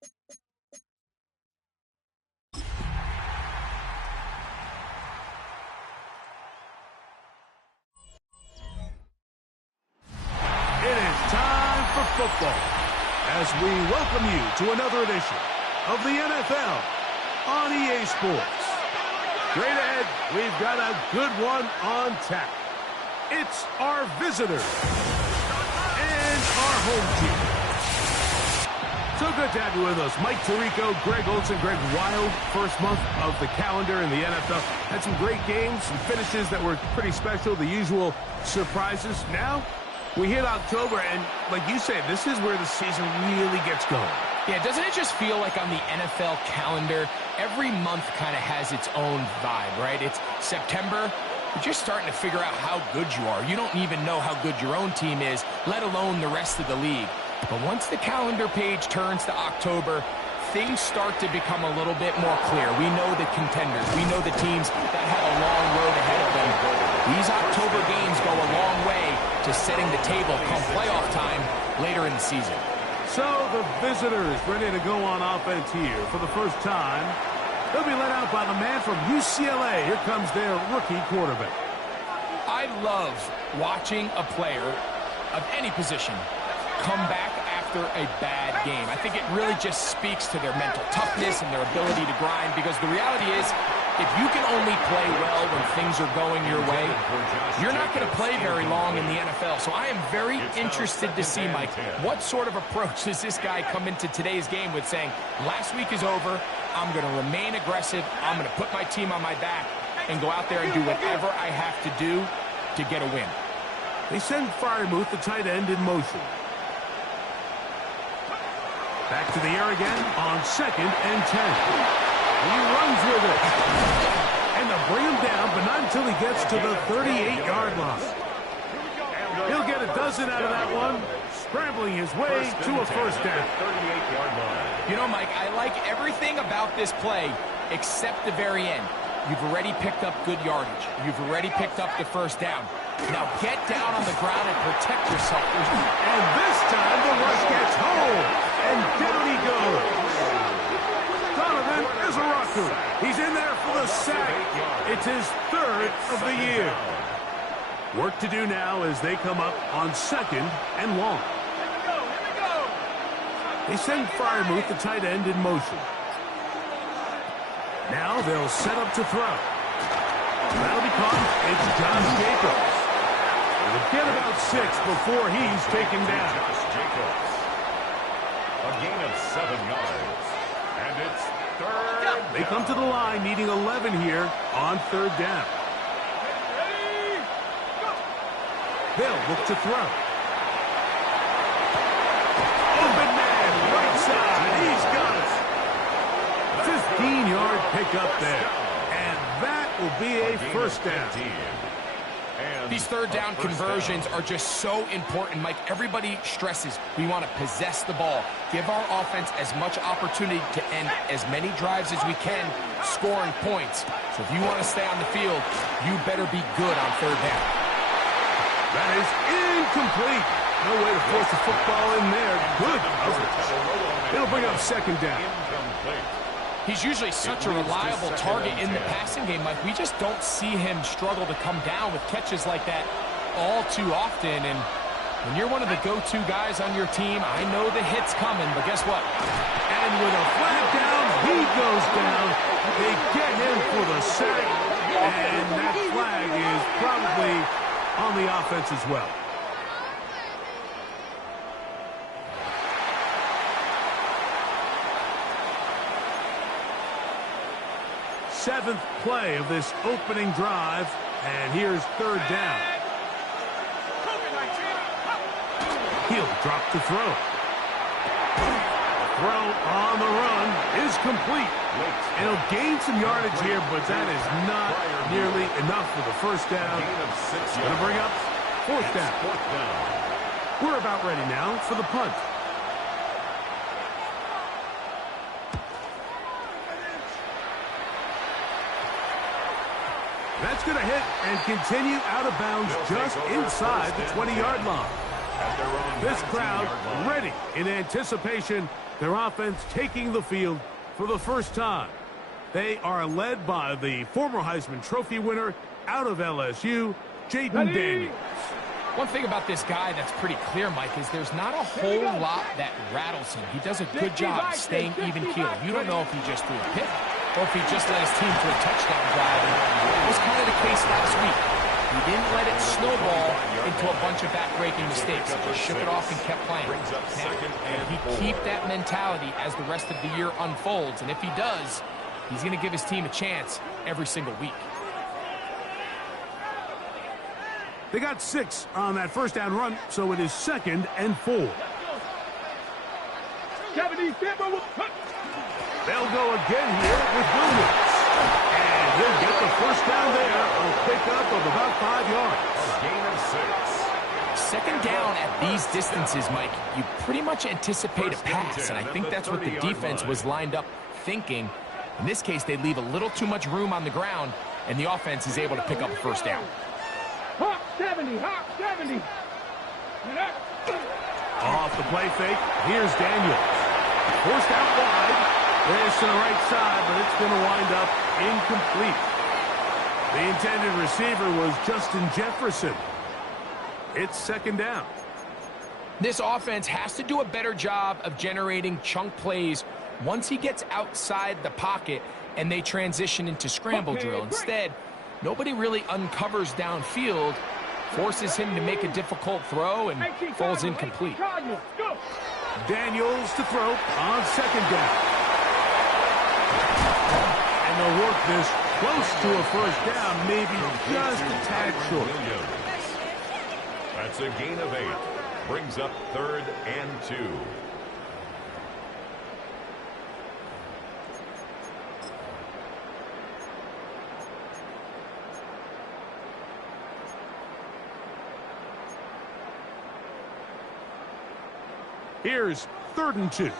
It is time for football as we welcome you to another edition of the NFL on EA Sports. Straight ahead, we've got a good one on tap. It's our visitors and our home team. So good to have you with us. Mike Tirico, Greg Olson, Greg Wild, first month of the calendar in the NFL. Had some great games, some finishes that were pretty special, the usual surprises. Now, we hit October, and like you said, this is where the season really gets going. Yeah, doesn't it just feel like on the NFL calendar, every month kind of has its own vibe, right? It's September, you're just starting to figure out how good you are. You don't even know how good your own team is, let alone the rest of the league. But once the calendar page turns to October, things start to become a little bit more clear. We know the contenders. We know the teams that have a long road ahead of them. These October games go a long way to setting the table come playoff time later in the season. So the visitors ready to go on offense here for the first time. They'll be led out by the man from UCLA. Here comes their rookie quarterback. I love watching a player of any position come back after a bad game. I think it really just speaks to their mental toughness and their ability to grind, because the reality is, if you can only play well when things are going your way, you're not going to play very long in the NFL. So I am very interested to see, Mike, what sort of approach does this guy come into today's game with, saying, last week is over, I'm going to remain aggressive, I'm going to put my team on my back and go out there and do whatever I have to do to get a win. They send Freiermuth, the tight end, in motion. Back to the air again on 2nd and 10. He runs with it. And they'll bring him down, but not until he gets to the 38-yard line. He'll get a dozen out of that one, scrambling his way to a first down. You know, Mike, I like everything about this play except the very end. You've already picked up good yardage. You've already picked up the first down. Now get down on the ground and protect yourself. And this time the rush gets home. And down he goes. Donovan is a rocker. He's in there for the sack. It's his 3rd of the year. Work to do now as they come up on 2nd and long. They send Freiermuth, the tight end, in motion. Now they'll set up to throw. That'll be caught. It's Josh Jacobs. They'll get about 6 before he's taken down. Josh Jacobs. A gain of 7 yards. And it's 3rd down. They come to the line needing 11 here on 3rd down. They'll look to throw. Open man, right side. He's got it. 15-yard pickup there. And that will be a first down. These 3rd down conversions are just so important, Mike. Everybody stresses we want to possess the ball, give our offense as much opportunity to end as many drives as we can, scoring points. So if you want to stay on the field, you better be good on 3rd down. That is incomplete. No way to force the football in there. Good coverage. It'll bring up 2nd down. He's usually such a reliable target in the passing game, Mike. We just don't see him struggle to come down with catches like that all too often. And when you're one of the go-to guys on your team, I know the hit's coming, but guess what? And with a flag down, he goes down. They get him for the sack, and that flag is probably on the offense as well. Seventh play of this opening drive, and here's 3rd down. He'll drop the throw. Throw on the run is complete. And he'll gain some yardage here, but that is not nearly enough for the first down. Going to bring up 4th down. We're about ready now for the punt. That's going to hit and continue out of bounds just inside the 20-yard line. This crowd ready in anticipation. Their offense taking the field for the first time. They are led by the former Heisman Trophy winner out of LSU, Jaden Daniels. One thing about this guy that's pretty clear, Mike, is there's not a whole lot that rattles him. He does a good job staying even-keeled. You don't know if he just threw a pick or if he just led his team to a touchdown drive. That was kind of the case last week. He didn't let it snowball into a bunch of back-breaking mistakes. He just shook it off and kept playing. Now, and he keep that mentality as the rest of the year unfolds. And if he does, he's going to give his team a chance every single week. They got 6 on that first down run, so it is 2nd and 4. They'll go again here with Williams. And he'll get the first down there, a pickup of about 5 yards. A gain of 6. Second down at these distances, Mike, you pretty much anticipate a pass, and I think that's what the defense was lined up thinking. In this case, they leave a little too much room on the ground, and the offense is able to pick up a first down. Hawk 70, Hawk 70. Off the play fake, here's Daniels. Forced out wide. This to the right side, but it's going to wind up incomplete. The intended receiver was Justin Jefferson. It's 2nd down. This offense has to do a better job of generating chunk plays once he gets outside the pocket and they transition into scramble drill. Instead, nobody really uncovers downfield, forces him to make a difficult throw, and falls incomplete. Daniels to throw on 2nd down. And they'll work this close to a first down, maybe just a tad short. That's a gain of 8. Brings up 3rd and 2. Here's 3rd and 2.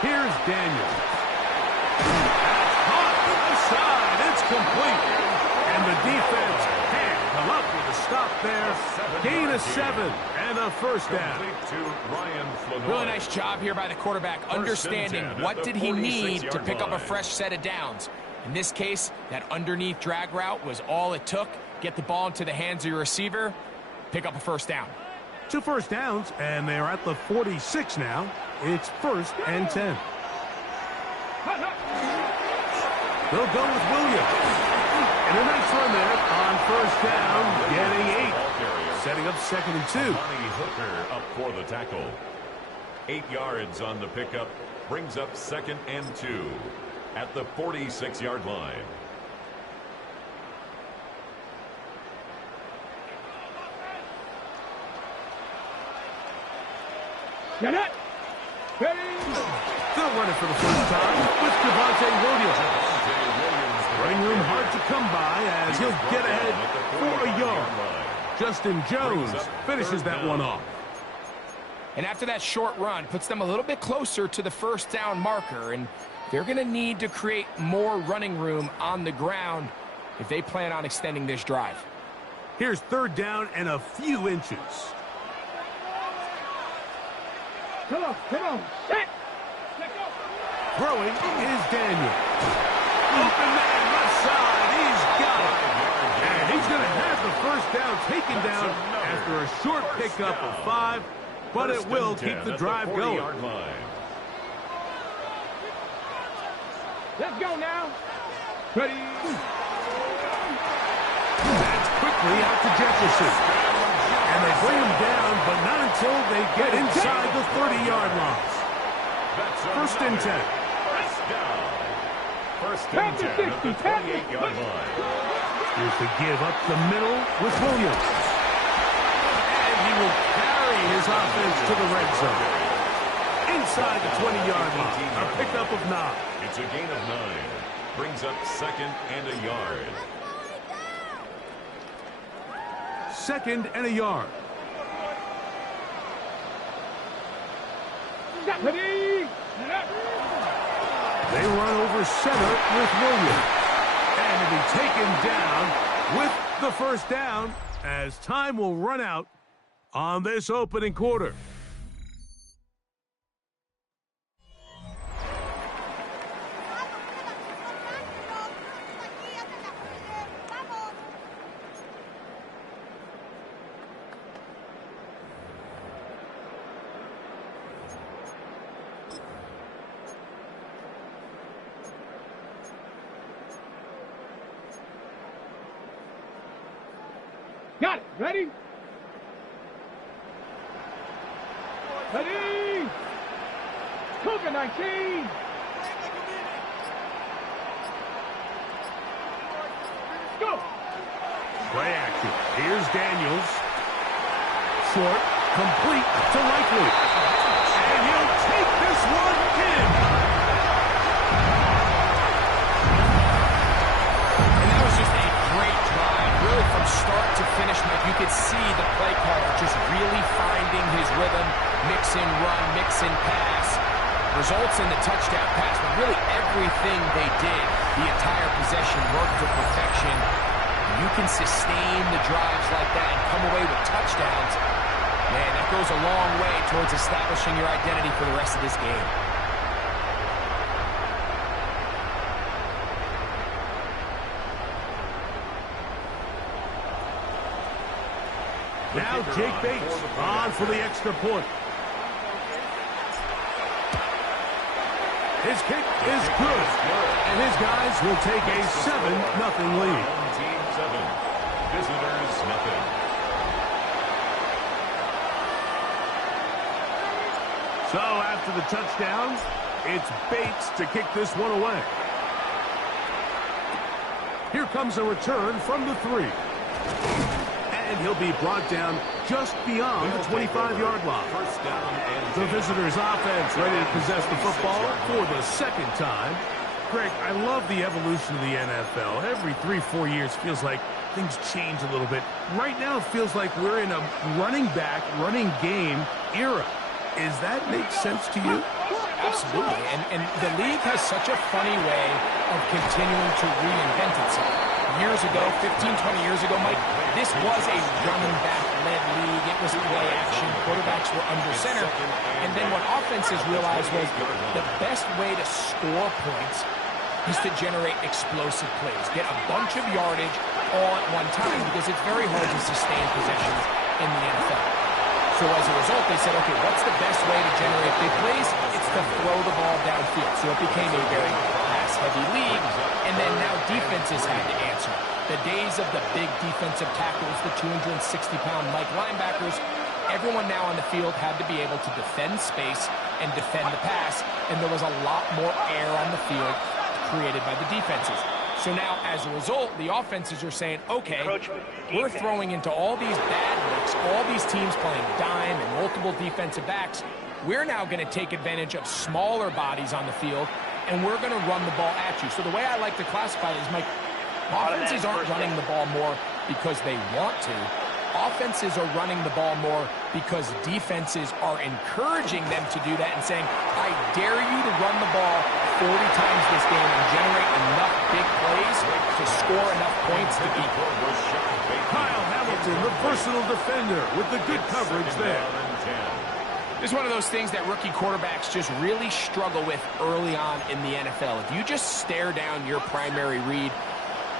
Here's Daniels. Outside, it's complete. And the defense can't come up with a stop there. Gain of 7 and a first down. Really nice job here by the quarterback, understanding what did he need to pick up a fresh set of downs. In this case, that underneath drag route was all it took. Get the ball into the hands of your receiver, pick up a first down. 2 first downs, and they're at the 46 now. It's 1st and 10. They'll go with Williams. And a nice run there on first down, getting 8. Setting up 2nd and 2. Hooker up for the tackle. 8 yards on the pickup. Brings up 2nd and 2 at the 46-yard line. They'll run it for the first time with Javonte Williams. Running room hard to come by as he'll get ahead for a yard. Justin Jones finishes that one off. And after that short run, puts them a little bit closer to the first down marker, and they're going to need to create more running room on the ground if they plan on extending this drive. Here's 3rd down and a few inches. Come on. Set. Throwing is Daniel. Open man, left side. He's got it. And he's going to have the first down taken down after a short pickup of 5, but it will keep the drive going. Let's go now. Ready. That's quickly out to Jefferson. And they bring him down, but not until they get inside the 30-yard line. 1st and 10. First and 10 at the 28-yard line. Here's the give up the middle with Williams. And he will carry his offense to the red zone. Inside the 20-yard line. A pickup of 9. It's a gain of 9. Brings up 2nd and a yard. 2nd and a yard. They run over center with Williams. And to be taken down with the first down as time will run out on this opening quarter. Got it. Ready? Ready! Cougar 19! Go! Play action. Here's Daniels. Short, complete to Likely. And he'll take this one in. And that was just a great drive. Really from start to finish, Mike, you could see the play caller just really finding his rhythm. Mix and run, mix and pass. Results in the touchdown pass. But really everything they did, the entire possession worked to perfection. You can sustain the drives like that and come away with touchdowns. Man, that goes a long way towards establishing your identity for the rest of this game. Now Jake Bates on for the extra point. His kick is good. And his guys will take a 7-0 lead. Team 7. Visitors nothing. So after the touchdown, it's Bates to kick this one away. Here comes a return from the 3. And he'll be brought down just beyond the 25-yard line. First down and The visitors' offense ready to possess the football for the second time. Greg, I love the evolution of the NFL. Every 3-4 years feels like things change a little bit. Right now it feels like we're in a running back, running game era. Does that make sense to you? Absolutely. And the league has such a funny way of continuing to reinvent itself. Years ago, 15, 20 years ago, Mike, this was a running back-led league. It was play action. Quarterbacks were under center. And then what offenses realized was the best way to score points is to generate explosive plays. Get a bunch of yardage all at one time because it's very hard to sustain possessions in the NFL. So as a result, they said, okay, what's the best way to generate big plays? It's to throw the ball downfield. So it became a very pass-heavy league. And then now defenses had to answer. The days of the big defensive tackles, the 260-pound Mike linebackers, everyone now on the field had to be able to defend space and defend the pass. And there was a lot more air on the field created by the defenses. So now, as a result, the offenses are saying, okay, we're throwing into all these bad looks, all these teams playing dime and multiple defensive backs. We're now going to take advantage of smaller bodies on the field, and we're going to run the ball at you. So the way I like to classify it is, Mike, offenses aren't running the ball more because they want to. Offenses are running the ball more because defenses are encouraging them to do that and saying, I dare you to run the ball 40 times this game and generate enough big plays to score enough points to beat. Kyle Hamilton, the personal defender, with the good coverage there. It's one of those things that rookie quarterbacks just really struggle with early on in the NFL. If you just stare down your primary read,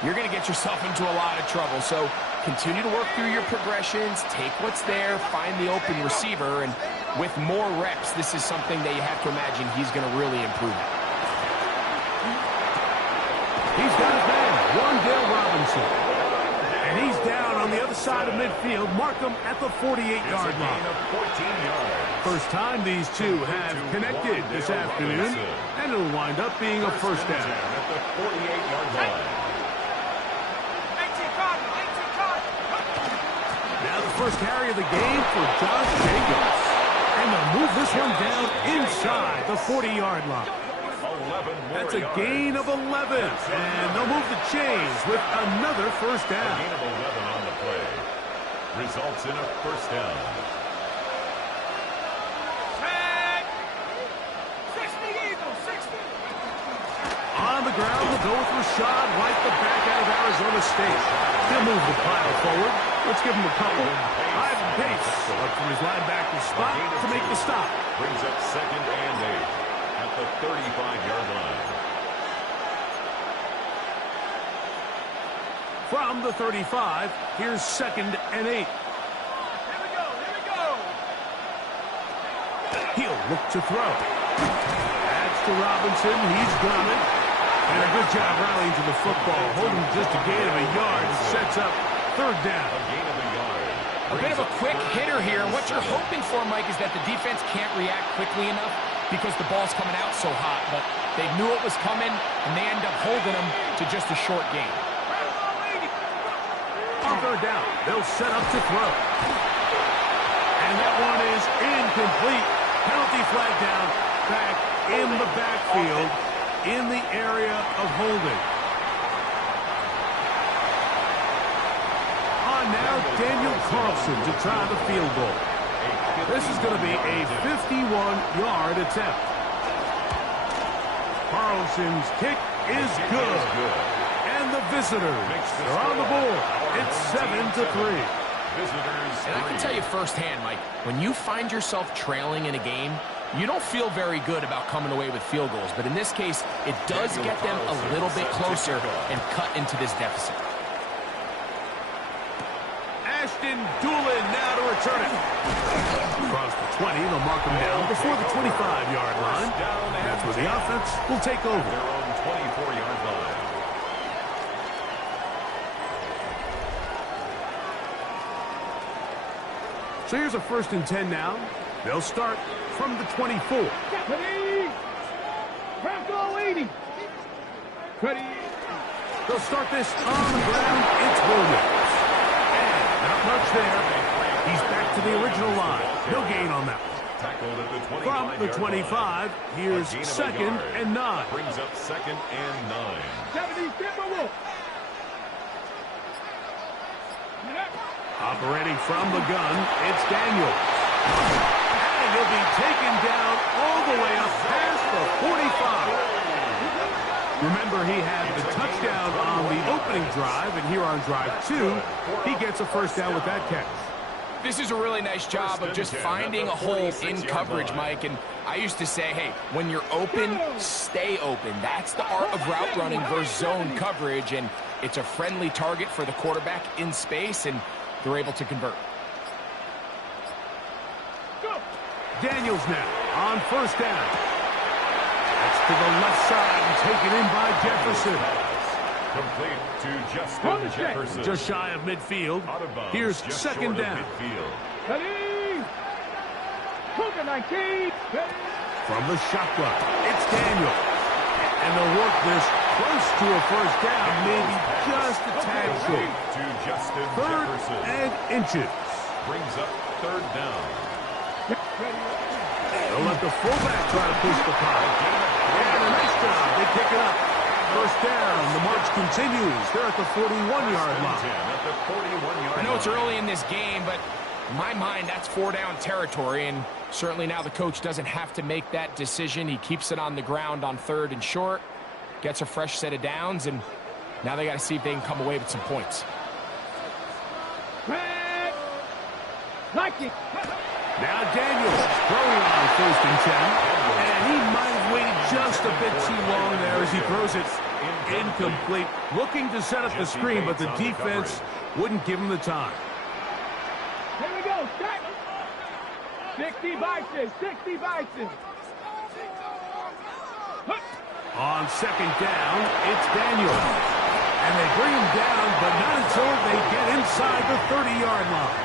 you're going to get yourself into a lot of trouble. So continue to work through your progressions, take what's there, find the open receiver, and with more reps, this is something that you have to imagine he's going to really improve. He's got his man, Wandale Robinson. And he's down on the other side of midfield. Mark him at the 48-yard line. 14 yards. First time these two have connected this afternoon, and it'll wind up being a first down. At the 48-yard line. Now the first carry of the game for Josh Jacobs. And they'll move this one down inside the 40-yard line. That's a gain of 11. And they'll move the chains with another first down. Gain of 11 on the play. Results in a first down. ground. We'll go with Rashad White, the back out of Arizona State. He'll move the pile forward. Let's give him a couple. Ivan Pace up from his linebacker spot to make the stop. Brings up 2nd and 8 at the 35-yard line. From the 35, here's 2nd and 8. He'll look to throw. That's to Robinson. He's got it. And a good job rallying to the football. Holding just a gain of a yard. Sets up 3rd down. A gain of a yard. A bit of a quick hitter here. And what you're hoping for, Mike, is that the defense can't react quickly enough because the ball's coming out so hot. But they knew it was coming, and they end up holding them to just a short gain. On 3rd down, they'll set up to throw. And that one is incomplete. Penalty flag down, back in the backfield, in the area of holding. On now, Daniel Carlson to try the field goal. This is going to be a 51-yard attempt. Carlson's kick is good. And the visitors are on the board. It's 7-3. Visitors. And I can tell you firsthand, Mike, when you find yourself trailing in a game, you don't feel very good about coming away with field goals. But in this case, it does get them a little bit closer and cut into this deficit. Ashton Doolin now to return it. Across the 20, they'll mark him down before the 25-yard line. That's where the offense will take over. Their own 24-yard line. So here's a 1st and 10 now. They'll start from the 24. Ready? Tackle 80. Ready? They'll start this on the ground. It's Williams. And not much there. He's back to the original line. No gain on that one. Tackled at the 25. From the 25, here's 2nd and 9. Brings up 2nd and 9. 70 Timberwolves. Operating from the gun, it's Daniels. And he'll be taken down all the way up past the 45. Remember, he had the touchdown on the opening drive, and here on drive 2, he gets a 1st down with that catch. This is a really nice job of just finding a hole in coverage, Mike. And I used to say, hey, when you're open, stay open. That's the art of route running versus zone coverage. And it's a friendly target for the quarterback in space, and they're able to convert. Daniels now on 1st down. That's to the left side and taken in by Jefferson. Complete to Justin Jefferson. Just shy of midfield. Here's 2nd down. Ready? Cougar 19. Ready? From the shotgun, it's Daniels. And they'll work this close to a 1st down, maybe just a tad short. To Justin 3rd Jefferson. and inches. Brings up 3rd down. They'll let the fullback try to push the pile. And a nice job. They pick it up. 1st down. The march continues. They're at the 41-yard line. At the 41-yard I know it's early in this game, but in my mind, that's 4-down territory, and certainly now the coach doesn't have to make that decision. He keeps it on the ground on 3rd and short, gets a fresh set of downs, and now they got to see if they can come away with some points. Now Daniels throwing on 1st and 10, and he might have waited just a bit too long there as he throws it incomplete. Looking to set up the screen, but the defense wouldn't give him the time. Here we go. Start. 60 Bison. 60 Bison. On 2nd down, it's Daniels. And they bring him down, but not until they get inside the 30-yard line.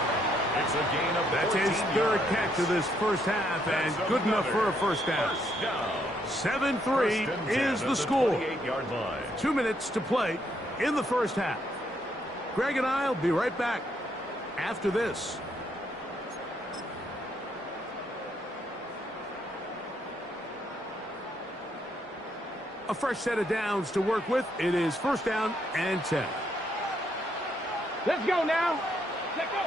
It's a gain of That's his 3rd catch of this 1st half, and good enough for a 1st down. 7-3 is the score. 2 minutes to play in the 1st half. Greg and I will be right back after this. A fresh set of downs to work with. It is 1st down and 10. Let's go now. Let's go.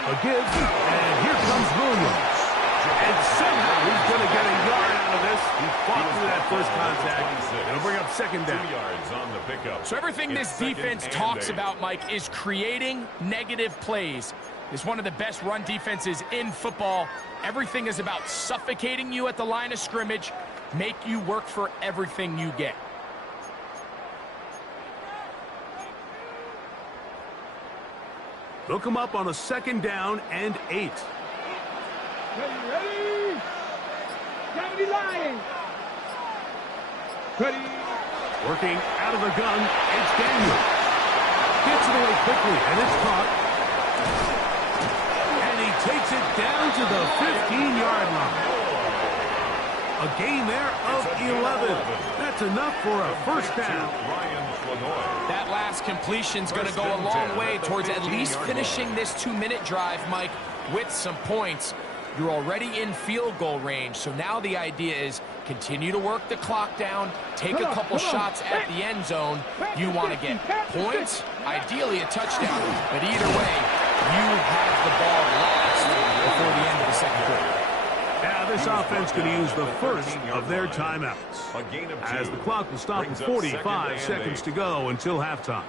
A give, and here comes Williams. And somehow he's going to get a yard out of this. He fought through that first contact. It'll bring up second down. 2 yards on the pickup. So everything this defense talks about, Mike, is creating negative plays. It's one of the best run defenses in football. Everything is about suffocating you at the line of scrimmage, make you work for everything you get. They'll come up on a second down and 8. Ready? Gravity line. Ready? Working out of the gun, it's Daniel. Gets it away quickly, and it's caught. And he takes it down to the 15-yard line. A gain there of 11. That's enough for a first down. That last completion's going to go a long way towards at least finishing this 2-minute drive, Mike, with some points. You're already in field goal range, so now the idea is continue to work the clock down, take a couple shots at the end zone. You want to get points, ideally a touchdown, but either way, you have the ball lost before the end of the second quarter. Now this offense going to use the first of their timeouts, as the clock will stop with 45 seconds to go until halftime.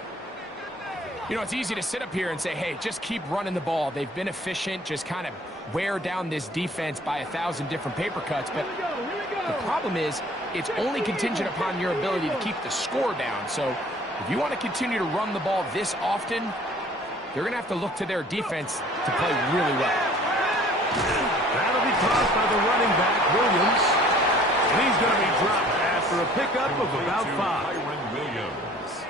You know, it's easy to sit up here and say, hey, just keep running the ball. They've been efficient, just kind of wear down this defense by 1,000 different paper cuts. But the problem is it's only contingent upon your ability to keep the score down. So if you want to continue to run the ball this often, they're going to have to look to their defense to play really well. That'll be caught by the running back, Williams. And he's going to be dropped after a pickup of about 5.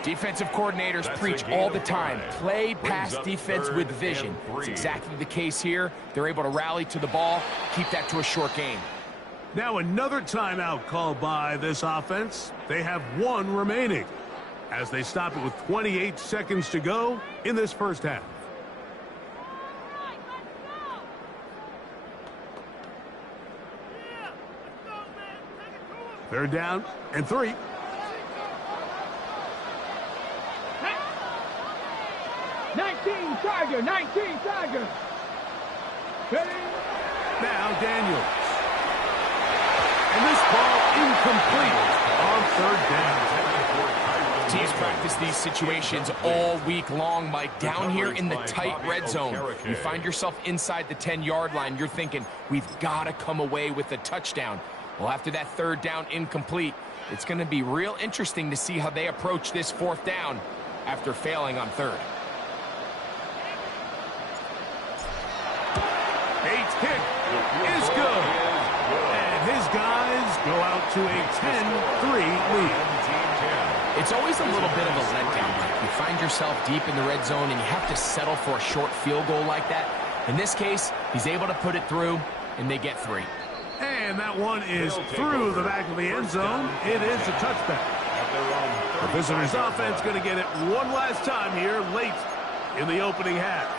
Defensive coordinators preach all the time, play pass defense with vision. It's exactly the case here. They're able to rally to the ball, keep that to a short game. Now another timeout called by this offense. They have 1 remaining as they stop it with 28 seconds to go in this first half. Third down and 3. Tiger, 19 Tiger. Ready? Now Daniels. And this ball incomplete on third down. Teams practice these situations all week long, Mike. Down here in the tight red zone, you find yourself inside the 10-yard line. You're thinking, we've got to come away with a touchdown. Well, after that third down incomplete, it's going to be real interesting to see how they approach this fourth down after failing on third. Bates' kick is good. And his guys go out to a 10-3 lead. It's always a little bit of a letdown, Mike. You find yourself deep in the red zone and you have to settle for a short field goal like that. In this case, he's able to put it through, and they get 3. And that one is through the back of the end zone. It is a touchback. The visitors' offense going to get it one last time here late in the opening half.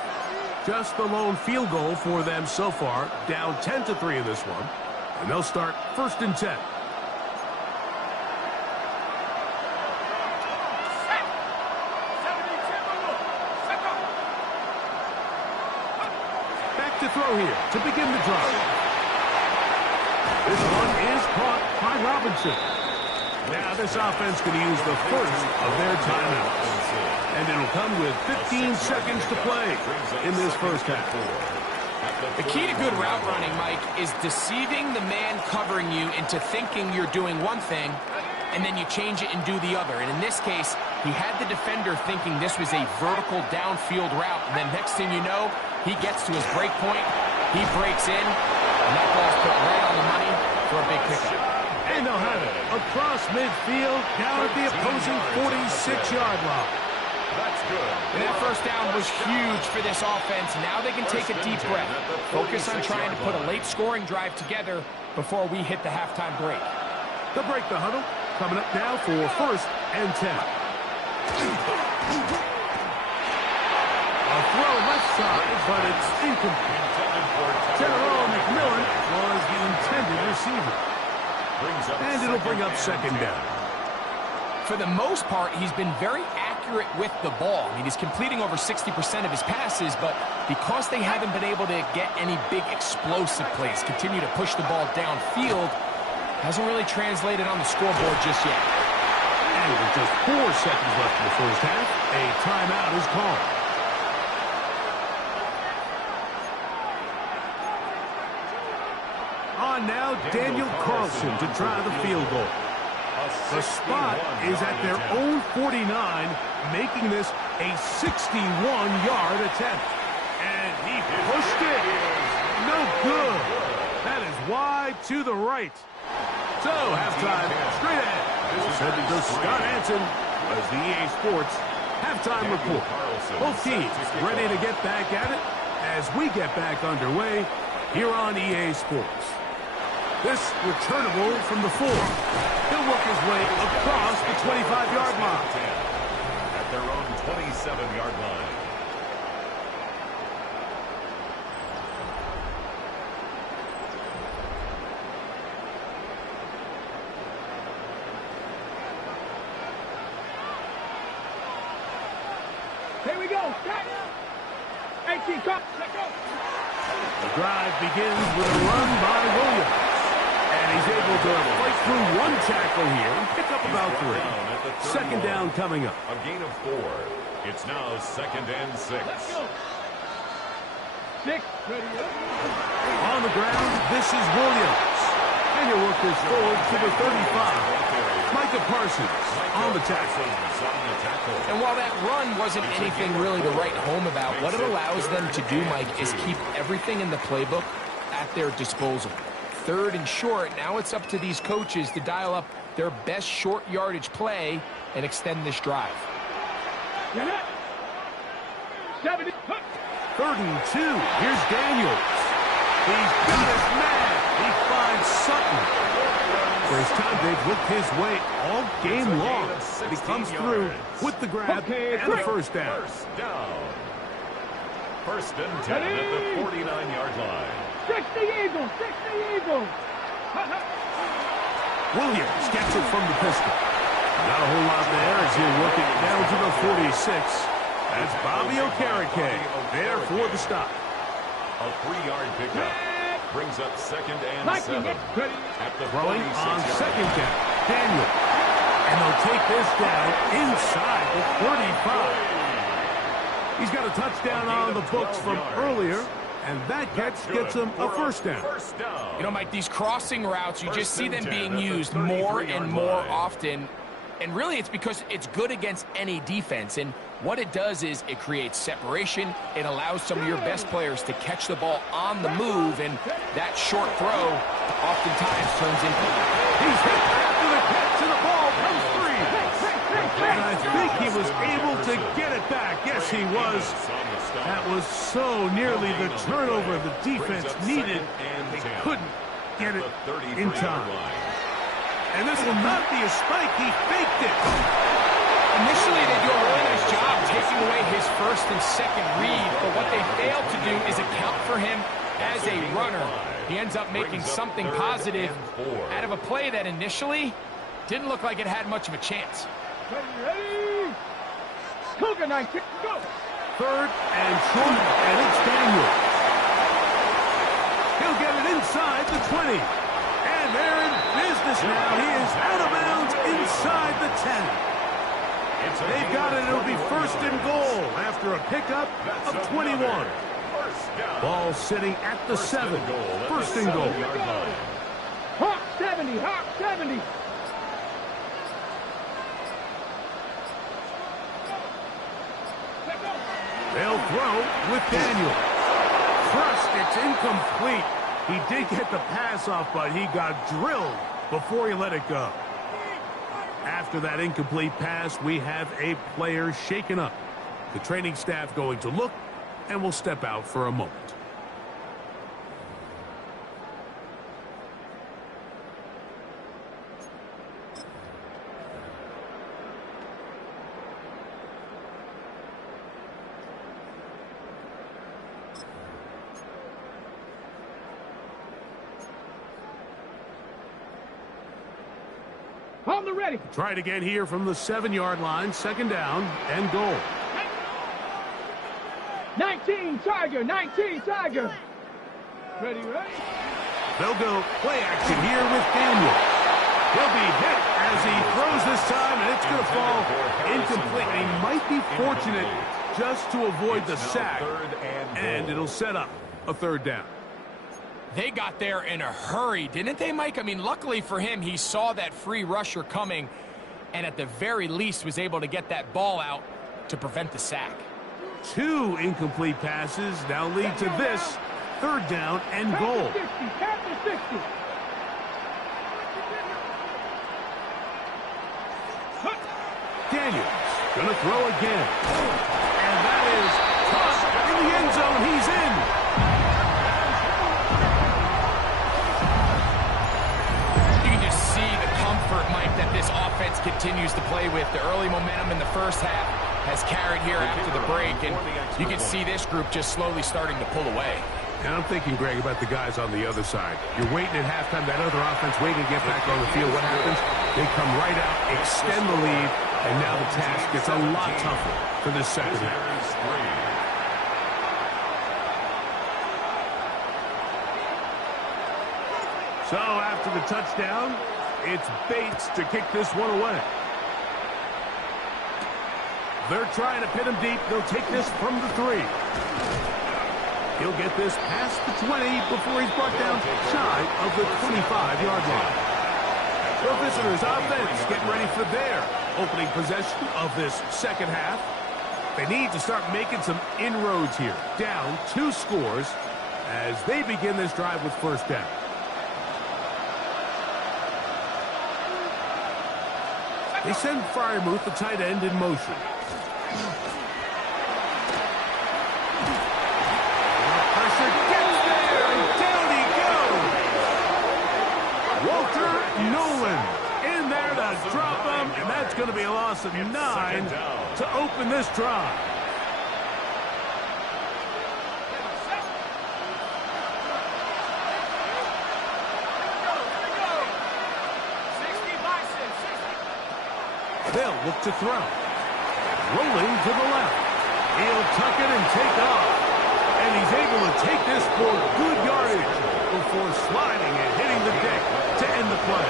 Just the lone field goal for them so far, down 10-3 in this one. And they'll start 1st and 10. Back to throw here to begin the drive. This one is caught by Robinson. Now this offense going to use the first of their timeouts. And it'll come with 15 seconds to play in this first half. The key to good route running, Mike, is deceiving the man covering you into thinking you're doing one thing, and then you change it and do the other. And in this case, he had the defender thinking this was a vertical downfield route. And then next thing you know, he gets to his break point, he breaks in, and that ball's put right on the money for a big pickup. And they'll have it across midfield, down at the opposing 46-yard line. That's good. And that first down was huge for this offense. Now they can take a deep breath. Focus on trying to put a late scoring drive together before we hit the halftime break. They'll break the huddle. Coming up now for 1st and 10. A throw left side, but it's incomplete. General McMillan was the intended receiver. And it'll bring up 2nd down. For the most part, he's been very accurate accurate with the ball. I mean, he's completing over 60% of his passes, but because they haven't been able to get any big explosive plays, continue to push the ball downfield, hasn't really translated on the scoreboard just yet. And with just 4 seconds left in the first half, a timeout is called. On now, Daniel Carlson to try the field goal. The spot is at their own 49, making this a 61-yard attempt. And he pushed it. No good. That is wide to the right. So, halftime, straight ahead. Send it to Scott Hansen as the EA Sports halftime report. Both teams ready to get back at it as we get back underway here on EA Sports. This returnable from the 4. He'll work his way across the 25-yard line. At their own 27-yard line. Here we go. 18, cut. Let's go. The drive begins with a run by Williams. And he's able to fight through 1 tackle here and pick up about 3. Second down coming up. A gain of 4. It's now 2nd and 6. Let's go. 6. Ready up. On the ground, this is Williams. And he'll work this forward to the 35. Micah Parsons on the tackle. And while that run wasn't anything really to write home about, what it allows them to do, Mike, is keep everything in the playbook at their disposal. 3rd and short, now it's up to these coaches to dial up their best short yardage play and extend this drive. 70. 3rd and 2. Here's Daniels. He's got his man. He finds Sutton. First time they've looked his way all game long. He comes through with the grab and the first down. First down. 1st and 10 at the 49-yard line. 60 Eagles. 60 Eagles. Williams gets it from the pistol. Not a whole lot there as he'll work it down to the 46. That's Bobby Okereke there for the stop. A 3-yard pickup. Brings up 2nd and 7. At the Throwing 46 on yard 2nd line. down. Daniel. And they'll take this down inside the 35. He's got a touchdown on the books from earlier, and that catch gets him a first down. You know, Mike, these crossing routes, you just see them being used more and more often. And really, it's because it's good against any defense. And what it does is it creates separation. It allows some of your best players to catch the ball on the move. And that short throw oftentimes turns into... He's hit after the catch, and the ball comes free. And I think he was able to get it back. Yes, he was. That was so nearly the turnover the defense needed. They couldn't get it in time. And this will not be a spike. He faked it. Initially, they do a really nice job taking away his 1st and 2nd read, but what they failed to do is account for him as a runner. He ends up making something positive out of a play that initially didn't look like it had much of a chance. Ready. Cougar 19. Go. 3rd and short, and it's Daniel. He'll get it inside the 20. And they're in business now. He is out of bounds inside the 10. They've got it. It'll be 1st and goal after a pickup of 21. Ball sitting at the 7. 1st and goal. Hawk 70. Hawk 70. They'll throw with Daniel. First, it's incomplete. He did get the pass off, but he got drilled before he let it go. After that incomplete pass, we have a player shaken up. The training staff going to look, and will step out for a moment. on the ready. Try it again here from the 7-yard line. 2nd down and goal. 19 Tiger, 19 Tiger. Ready, ready. They'll go play action here with Daniel. He'll be hit as he throws this time, and it's going to fall incomplete. And he might be fortunate just to avoid the sack, and it'll set up a 3rd down. They got there in a hurry, didn't they, Mike? I mean, luckily for him, he saw that free rusher coming and at the very least was able to get that ball out to prevent the sack. 2 incomplete passes now lead to this 3rd down and goal. Captain 60. Daniels going to throw again. And that is caught in the end zone. He's in. You can just see the comfort, Mike, that this offense continues to play with. The early momentum in the first half has carried here after the break, and you can see this group just slowly starting to pull away. And I'm thinking, Greg, about the guys on the other side. You're waiting at halftime, that other offense waiting to get back on the field. What happens? They come right out, extend the lead, and now the task gets a lot tougher for this second half. So after the touchdown, it's Bates to kick this one away. They're trying to pin him deep. They'll take this from the 3. He'll get this past the 20 before he's brought down shy of the 25-yard line. The visitors' offense getting ready for their opening possession of this second half. They need to start making some inroads here. Down 2 scores as they begin this drive with 1st down. They send Freiermuth, the tight end, in motion. Pressure gets there, and down he goes. Walter Nolan in there to drop him, and that's going to be a loss of 9 to open this drive. They'll look to throw. Rolling to the left. He'll tuck it and take off. And he's able to take this for good yardage before sliding and hitting the deck to end the play.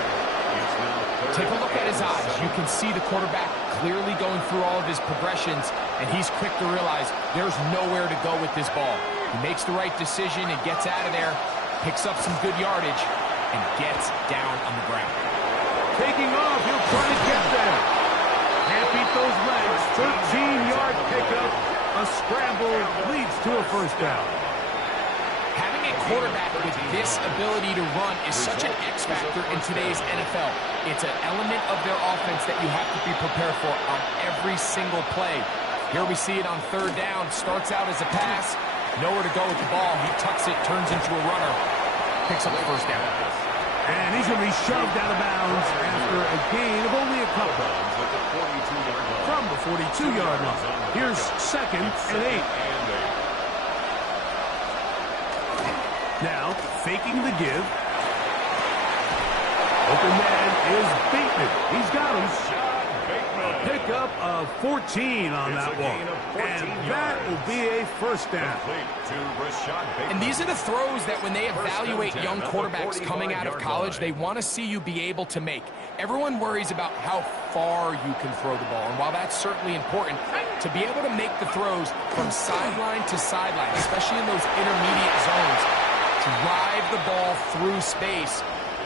Take a look at his eyes. You can see the quarterback clearly going through all of his progressions, and he's quick to realize there's nowhere to go with this ball. He makes the right decision and gets out of there, picks up some good yardage, and gets down on the ground. Taking off, he'll try to get there. Can't beat those legs. 13-yard pickup. A scramble leads to a 1st down. Having a quarterback with this ability to run is such an X factor in today's NFL. It's an element of their offense that you have to be prepared for on every single play. Here we see it on 3rd down. Starts out as a pass. Nowhere to go with the ball. He tucks it, turns into a runner. Picks up the 1st down. And he's going to be shoved out of bounds after a gain of only a couple. From the 42-yard line. Here's 2nd and 8. Now, faking the give. Open man is Bateman. He's got him. A pickup of 14 on that one. And that will be a 1st down. And these are the throws that when they evaluate young quarterbacks coming out of college, they want to see you be able to make. Everyone worries about how far you can throw the ball. And while that's certainly important, to be able to make the throws from sideline to sideline, especially in those intermediate zones, drive the ball through space,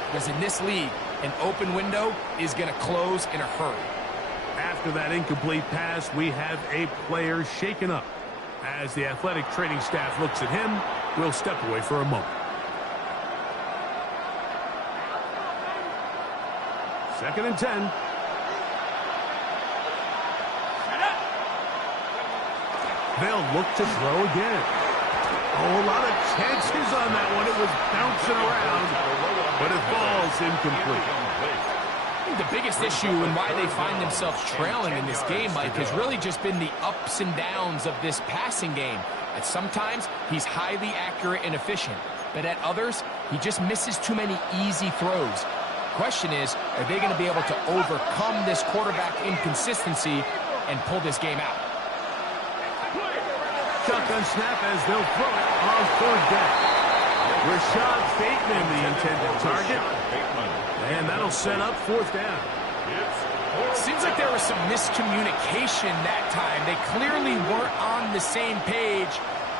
because in this league, an open window is going to close in a hurry. After that incomplete pass, we have a player shaken up. As the athletic training staff looks at him, we'll step away for a moment. Second and 10. They'll look to throw again. Oh, a lot of chances on that one. It was bouncing around, but it falls incomplete. I think the biggest issue and why they find themselves trailing in this game, Mike, has really just been the ups and downs of this passing game. At sometimes, he's highly accurate and efficient, but at others, he just misses too many easy throws. question is, are they going to be able to overcome this quarterback inconsistency and pull this game out? Shotgun snap as they'll throw it on third down. Rashad Bateman, the intended target. And that'll set up fourth down. Seems like there was some miscommunication that time. They clearly weren't on the same page.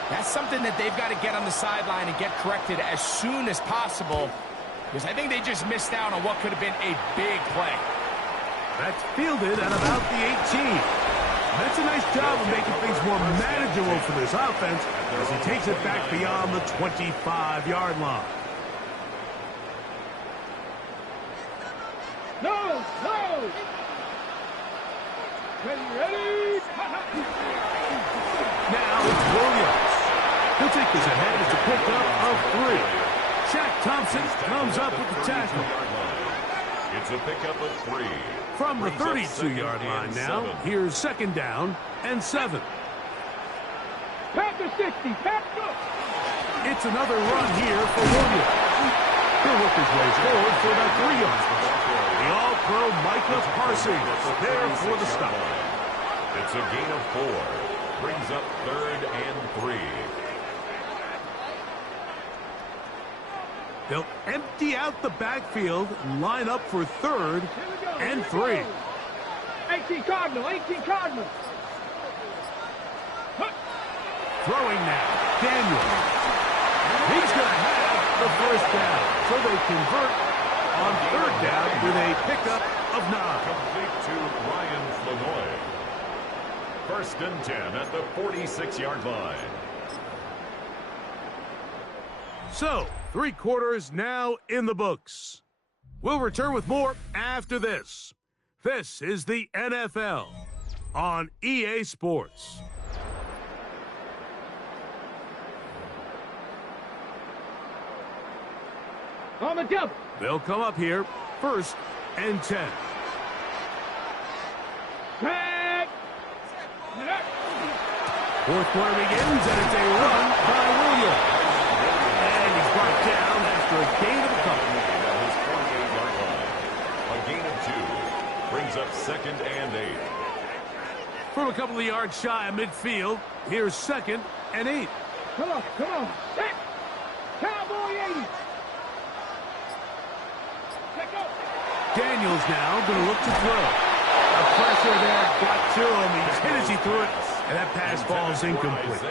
That's something that they've got to get on the sideline and get corrected as soon as possible, because I think they just missed out on what could have been a big play. That's fielded at about the 18. That's a nice job of making things more manageable for this offense as he takes it back beyond the 25-yard line. No, no. Ready. Now it's Williams. He'll take this ahead. It's a pickup of 3. Shaq Thompson comes up with the tackle. It's a pickup of 3. From the 32-yard line now, here's second down and 7. Panther 60. Panther. It's another run here for Williams. He'll work his way forward for about 3 yards. The all-pro Micah Parsons there for the stop. It's a gain of 4. Brings up 3rd and 3. They'll empty out the backfield and line up for 3rd and 3. 18 Cardinal. 18 Cardinal. Throwing now. Daniel. He's going to have the first down. So they convert on 3rd down with a pickup of 9. Complete to Ryan Flournoy. 1st and 10 at the 46-yard line. So, 3 quarters now in the books. We'll return with more after this. This is the NFL on EA Sports. On the jump. They'll come up here, 1st and 10. Tag. 4th quarter begins, and it's a run by Williams. And he's brought down after a gain of a couple. A gain of 2 brings up 2nd and 8. From a couple of yards shy of midfield, here's 2nd and 8. Come on, come on. Set. Cowboy 80. Let go. Daniels now going to look to throw. The pressure there got to him. He's hit as he threw it, and that pass falls incomplete.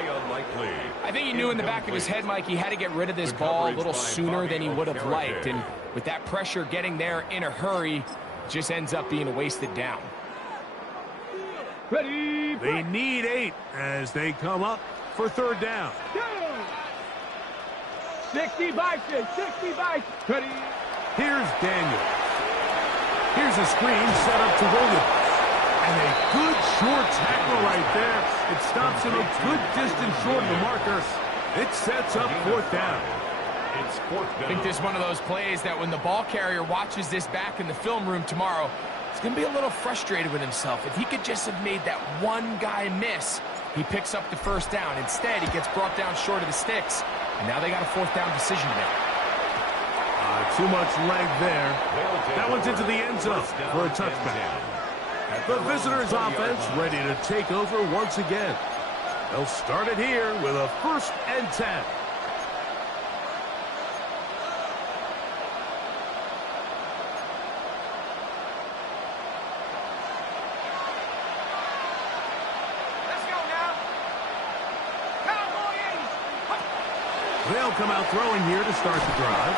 I think he knew in the back of his head, Mike, he had to get rid of this ball a little sooner than he would have liked. And with that pressure getting there in a hurry, just ends up being a wasted down. Ready. They need 8 as they come up for 3rd down. 60 Bison. 60 Bison. Ready. Here's Daniels. Here's a screen set up to Williams. And a good short tackle right there. It stops him a good distance short of the marker. It sets up 4th down. It's 4th down. I think this is one of those plays that when the ball carrier watches this back in the film room tomorrow, he's going to be a little frustrated with himself. If he could just have made that one guy miss, he picks up the 1st down. Instead, he gets brought down short of the sticks. And now they got a 4th down decision to make. Too much leg there. That one's into the end zone for a touchback. The visitors' offense ready to take over once again. They'll start it here with a 1st and 10. Let's go now. Cowboy 80. They'll come out throwing here to start the drive.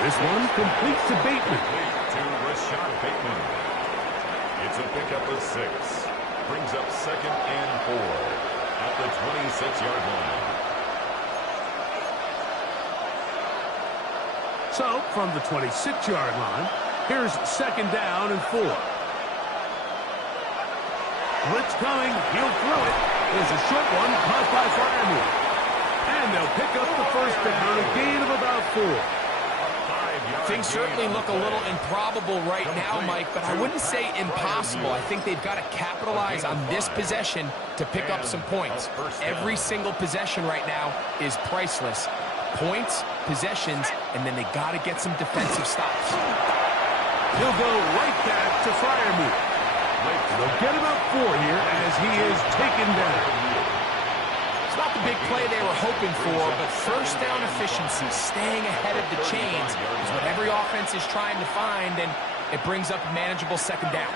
This one completes to Bateman. To Rashad Bateman. It's a pickup of 6. Brings up 2nd and 4 at the 26-yard line. So, from the 26-yard line, here's 2nd down and 4. Blitz coming. He'll throw it. There's a short one caught by Fireman. And they'll pick up the 1st down, a gain of about 4. Things certainly look a little improbable right now, Mike, but I wouldn't say impossible. I think they've got to capitalize on this possession to pick up some points. Every single possession right now is priceless. Points, possessions, and then they got to get some defensive stops. He'll go right back to Freiermuth. They'll get about 4 here as he is taken down. It's not the big play they were hoping for, but first down efficiency, staying ahead of the chains, is what every offense is trying to find, and it brings up a manageable second down.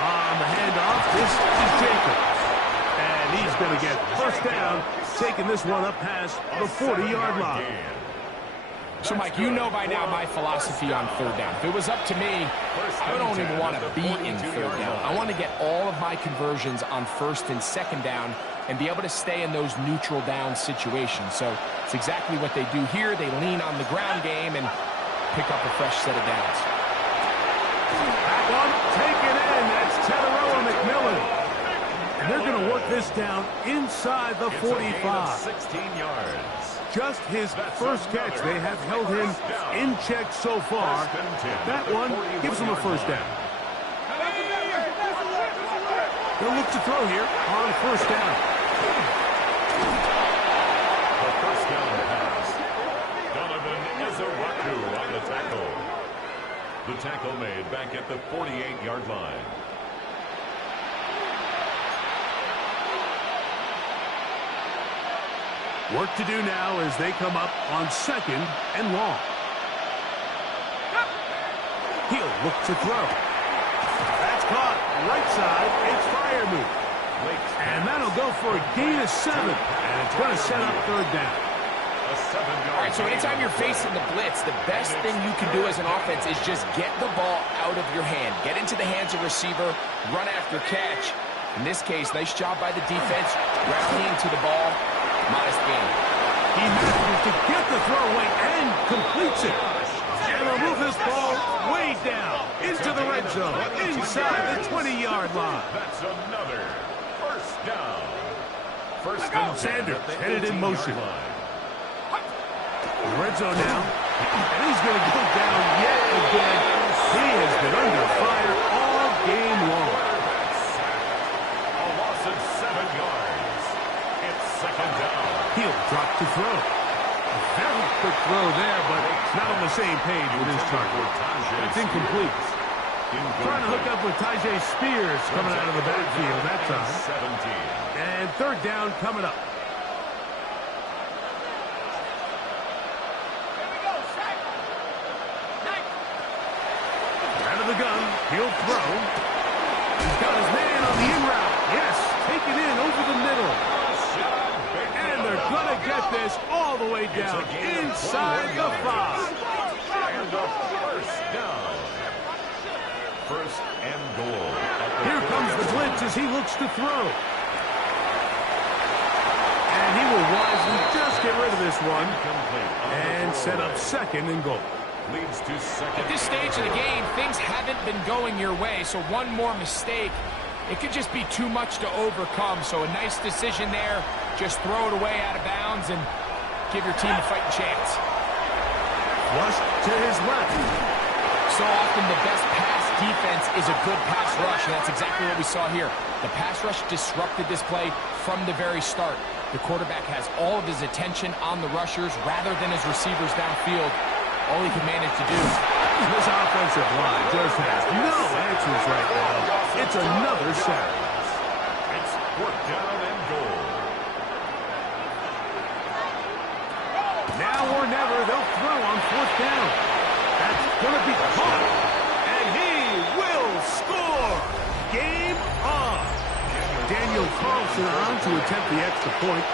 On the handoff, this is Jacobs. And he's going to get first down, taking this one up past the 40-yard line. So, Mike, you know by now my philosophy on third down. If it was up to me, I don't even want to be in third down. I want to get all of my conversions on first and second down and be able to stay in those neutral down situations. So it's exactly what they do here. They lean on the ground game and pick up a fresh set of downs. That one taken in. That's Teteroa McMillan. And they're going to work this down inside the 45. 16 yards. Just his first catch. They have held him in check so far. That one gives him a first down. They'll look to throw here on first down. The first down pass. Donovan Ezeraku on the tackle. The tackle made back at the 48-yard line. Work to do now as they come up on second and long. He'll look to throw. That's caught. Right side, it's Freiermuth. And that'll go for a gain of 7. And it's going to set up third down. All right, so anytime you're facing the blitz, the best thing you can do as an offense is just get the ball out of your hand. Get into the hands of receiver, run after catch. In this case, nice job by the defense, rallying to the ball. Modest gain. He manages to get the throw away and completes it. And they'll move this ball way down into the red zone, inside the 20-yard line. That's another first down. First down. Sanders headed in motion. Red zone now. And he's going to go down yet again. He has been under fire all game long. A loss of 7 yards. It's second down. He'll drop to throw. A very quick throw there, but not on the same page with his target. It's incomplete. Trying to hook up with Tyjae Spears coming out of the backfield that time. 17. And third down coming up. Out of the gun, he'll throw. He's got his man on the in route. Yes, take it in over the middle. And they're going to get this all the way down inside the 5. And the first down. First and goal. Here comes the blitz as he looks to throw. And he will wisely just get rid of this one and set up second and goal. Leads to second. At this stage of the game, things haven't been going your way, so one more mistake, it could just be too much to overcome. So a nice decision there. Just throw it away out of bounds and give your team a fighting chance. Flush to his left. So often the best pass defense is a good pass rush, and that's exactly what we saw here. The pass rush disrupted this play from the very start. The quarterback has all of his attention on the rushers rather than his receivers downfield. All he can manage to do. This offensive line just has no answers right now. It's another sack. It's fourth down and goal. Now or never, they'll throw on fourth down. That's going to be caught. And he will score. Game on. Daniel Carlson on to attempt the extra point.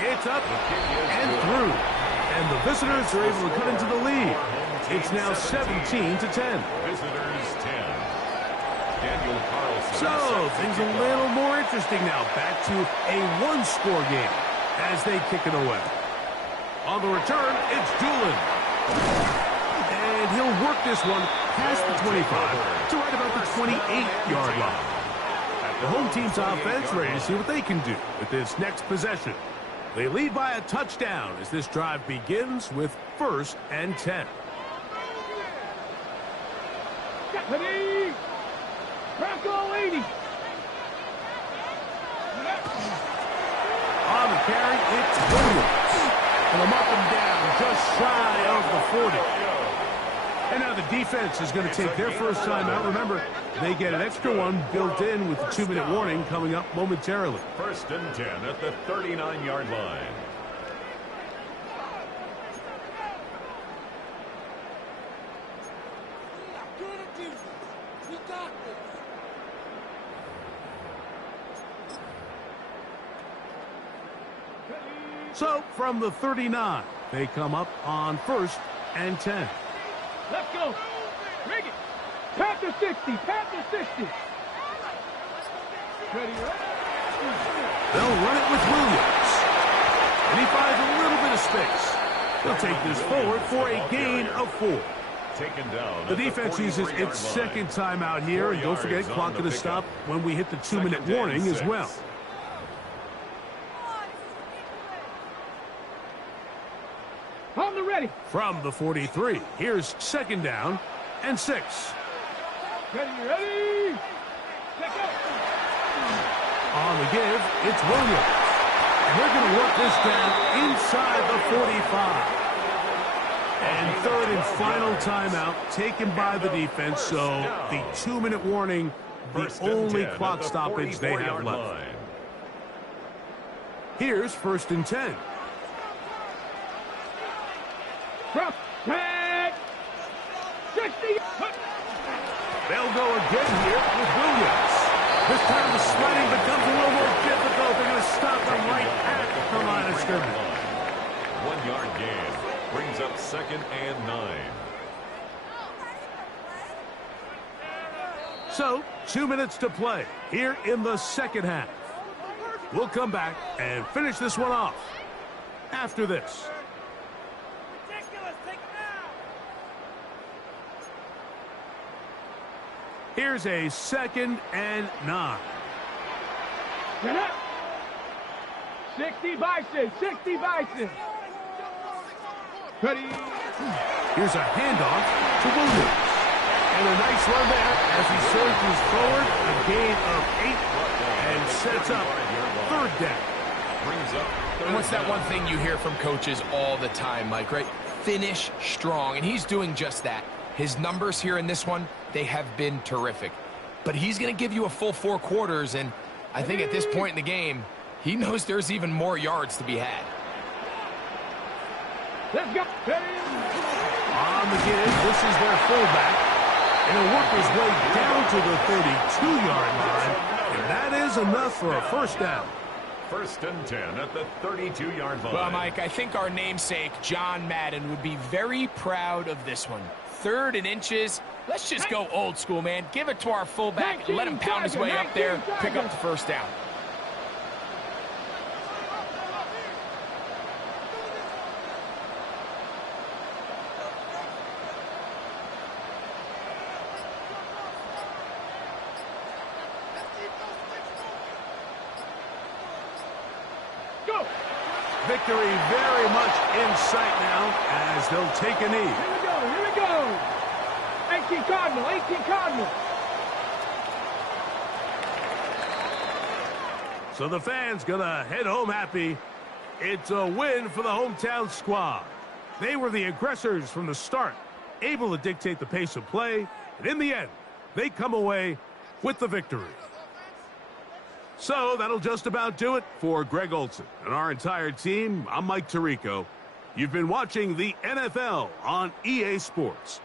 It's up and through. And the visitors are able to cut into the lead. It's now 17-10. Visitors 10. Daniel Carlson. So, things a little more interesting now. Back to a one-score game as they kick it away. On the return, it's Doolin. And he'll work this one past the 25 to right about the 28-yard line. The home team's offense ready to see what they can do with this next possession. They lead by a touchdown as this drive begins with 1st and 10. Ready? Bronco 80. On the carry, it's Williams. And the mark of 40. And now the defense is going to take their first time out. Remember, they get an extra one built in with the 2-minute warning coming up momentarily. 1st and 10 at the 39-yard line. So, from the 39, they come up on 1st and 10. Let's go. Bring it. Panther 60. Panther 60. Ready, They'll run it with Williams. And he finds a little bit of space. They'll take this forward for a gain of 4. Taken down. The defense uses its second timeout here. And don't forget, clock going to stop when we hit the 2-minute warning as well. On the ready. From the 43, here's 2nd down and 6. Ready, ready. Check out. On the give, it's Williams. And they're going to work this down inside the 45. And 3rd and final timeout taken by the defense. So the 2-minute warning, the only clock stoppage they have left. Here's 1st and 10. Drop. Tag. 60. They'll go again here with Williams. This time the sliding becomes a little more difficult. They're going to stop them right at the line of scrimmage. 1-yard gain brings up 2nd and 9. So, 2 minutes to play here in the second half. We'll come back and finish this one off after this. Here's a 2nd and 9. 60 Bison. 60 Bison. Ready. Here's a handoff to Williams. And a nice run there as he surges forward. A gain of 8 and sets up 3rd down. And what's that one thing you hear from coaches all the time, Mike, right? Finish strong. And he's doing just that. His numbers here in this one, they have been terrific. But he's going to give you a full 4 quarters, and I think at this point in the game, he knows there's even more yards to be had. Let's go. On the give, this is their fullback. And he'll work his way down to the 32-yard line. And that is enough for a 1st down. 1st and 10 at the 32-yard line. Well, Mike, I think our namesake, John Madden, would be very proud of this one. 3rd and inches. Let's just go old school, man. Give it to our fullback and let him pound his way up there, pick up the 1st down. Go. Victory very much in sight now as they'll take a knee. Here we go. Here we go. 18 Cardinal. 18 Cardinal. So the fans gonna head home happy. It's a win for the hometown squad. They were the aggressors from the start, able to dictate the pace of play, and in the end, they come away with the victory. So that'll just about do it for Greg Olson and our entire team. I'm Mike Tirico. You've been watching the NFL on EA Sports.